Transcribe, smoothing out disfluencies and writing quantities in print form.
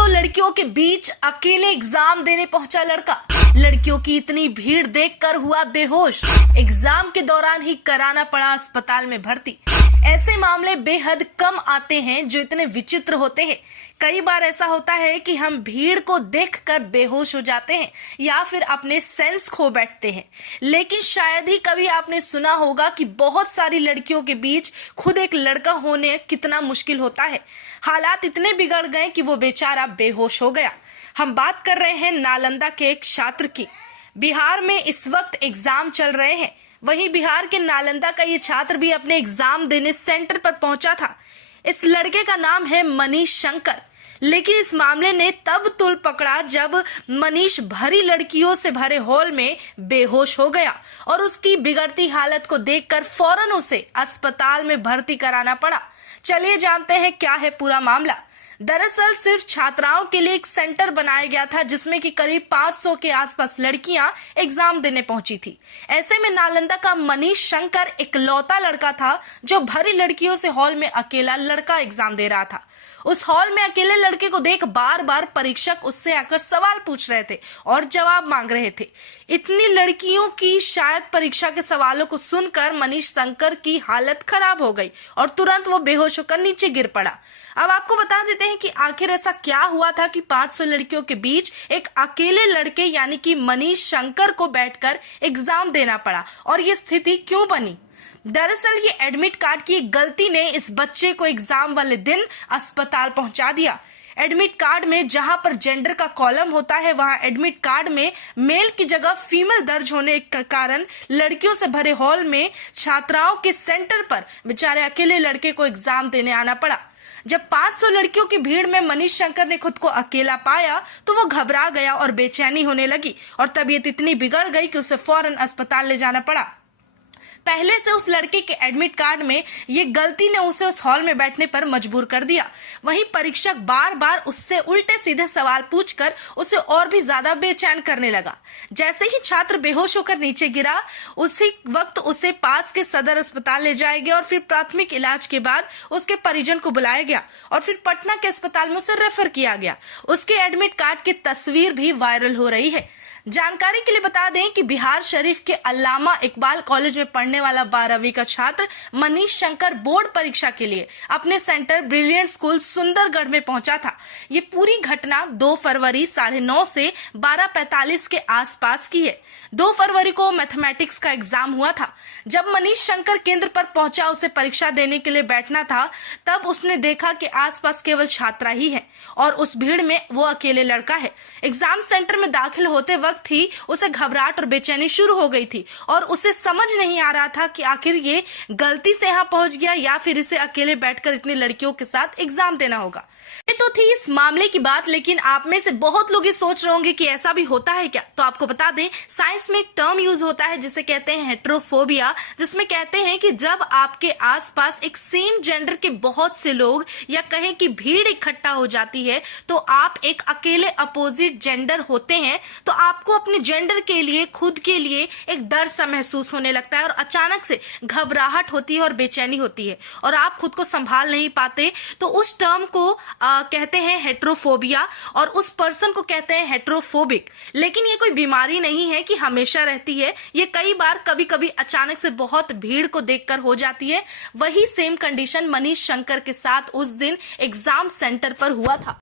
500 लड़कियों के बीच अकेले एग्जाम देने पहुंचा लड़का। लड़कियों की इतनी भीड़ देखकर हुआ बेहोश। एग्जाम के दौरान ही कराना पड़ा अस्पताल में भर्ती। ऐसे मामले बेहद कम आते हैं जो इतने विचित्र होते हैं। कई बार ऐसा होता है कि हम भीड़ को देखकर बेहोश हो जाते हैं या फिर अपने सेंस खो बैठते हैं। लेकिन शायद ही कभी आपने सुना होगा कि बहुत सारी लड़कियों के बीच खुद एक लड़का होने कितना मुश्किल होता है। हालात इतने बिगड़ गए कि वो बेचारा बेहोश हो गया। हम बात कर रहे हैं नालंदा के एक छात्र की। बिहार में इस वक्त एग्जाम चल रहे हैं। वहीं बिहार के नालंदा का ये छात्र भी अपने एग्जाम देने सेंटर पर पहुंचा था। इस लड़के का नाम है मनीष शंकर। लेकिन इस मामले ने तब तुल पकड़ा जब मनीष भरी लड़कियों से भरे हॉल में बेहोश हो गया और उसकी बिगड़ती हालत को देखकर फौरन उसे अस्पताल में भर्ती कराना पड़ा। चलिए जानते हैं क्या है पूरा मामला। दरअसल सिर्फ छात्राओं के लिए एक सेंटर बनाया गया था जिसमें कि करीब 500 के आसपास लड़कियां एग्जाम देने पहुंची थी। ऐसे में नालंदा का मनीष शंकर इकलौता लड़का था जो भरी लड़कियों से हॉल में अकेला लड़का एग्जाम दे रहा था। उस हॉल में अकेले लड़के को देख बार बार परीक्षक उससे आकर सवाल पूछ रहे थे और जवाब मांग रहे थे। इतनी लड़कियों की शायद परीक्षा के सवालों को सुनकर मनीष शंकर की हालत खराब हो गई और तुरंत वो बेहोश होकर नीचे गिर पड़ा। अब आपको बता देते हैं कि आखिर ऐसा क्या हुआ था कि 500 लड़कियों के बीच एक अकेले लड़के यानी कि मनीष शंकर को बैठकर एग्जाम देना पड़ा और ये स्थिति क्यों बनी। दरअसल ये एडमिट कार्ड की एक गलती ने इस बच्चे को एग्जाम वाले दिन अस्पताल पहुंचा दिया। एडमिट कार्ड में जहां पर जेंडर का कॉलम होता है वहां एडमिट कार्ड में मेल की जगह फीमेल दर्ज होने के कारण लड़कियों से भरे हॉल में छात्राओं के सेंटर पर बेचारे अकेले लड़के को एग्जाम देने आना पड़ा। जब 500 लड़कियों की भीड़ में मनीष शंकर ने खुद को अकेला पाया तो वो घबरा गया और बेचैनी होने लगी और तबीयत इतनी बिगड़ गई कि उसे फौरन अस्पताल ले जाना पड़ा। पहले से उस लड़के के एडमिट कार्ड में ये गलती ने उसे उस हॉल में बैठने पर मजबूर कर दिया। वहीं परीक्षक बार बार उससे उल्टे सीधे सवाल पूछकर उसे और भी ज्यादा बेचैन करने लगा। जैसे ही छात्र बेहोश होकर नीचे गिरा उसी वक्त उसे पास के सदर अस्पताल ले जाया गया और फिर प्राथमिक इलाज के बाद उसके परिजन को बुलाया गया और फिर पटना के अस्पताल में उसे रेफर किया गया। उसके एडमिट कार्ड की तस्वीर भी वायरल हो रही है। जानकारी के लिए बता दें कि बिहार शरीफ के अल्लामा इकबाल कॉलेज में पढ़ने वाला 12वीं का छात्र मनीष शंकर बोर्ड परीक्षा के लिए अपने सेंटर ब्रिलियंट स्कूल सुंदरगढ़ में पहुंचा था। ये पूरी घटना 2 फरवरी 9:30 से 12:45 के आसपास की है। 2 फरवरी को मैथमेटिक्स का एग्जाम हुआ था। जब मनीष शंकर केंद्र पर पहुंचा उसे परीक्षा देने के लिए बैठना था तब उसने देखा कि आसपास केवल छात्रा ही है और उस भीड़ में वो अकेले लड़का है। एग्जाम सेंटर में दाखिल होते वक्त ही उसे घबराहट और बेचैनी शुरू हो गई थी और उसे समझ नहीं आ रहा था कि आखिर ये गलती से यहाँ पहुंच गया या फिर इसे अकेले बैठकर इतनी लड़कियों के साथ एग्जाम देना होगा। ये तो थी इस मामले की बात, लेकिन आप में से बहुत लोग ये सोच रहे होंगे कि ऐसा भी होता है क्या। तो आपको बता दें साइंस में एक टर्म यूज होता है जिसे कहते हैं हेटेरोफोबिया, जिसमें कहते हैं कि जब आपके आसपास एक सेम जेंडर के बहुत से लोग या कहें कि भीड़ इकट्ठा हो जाती है तो आप एक अकेले अपोजिट जेंडर होते हैं तो आपको अपने जेंडर के लिए खुद के लिए एक डर सा महसूस होने लगता है और अचानक से घबराहट होती है और बेचैनी होती है और आप खुद को संभाल नहीं पाते। तो उस टर्म को कहते हैं हेटेरोफोबिया और उस पर्सन को कहते हैं हेटेरोफोबिक। लेकिन ये कोई बीमारी नहीं है कि हमेशा रहती है, ये कई बार कभी कभी अचानक से बहुत भीड़ को देखकर हो जाती है। वही सेम कंडीशन मनीष शंकर के साथ उस दिन एग्जाम सेंटर पर हुआ था।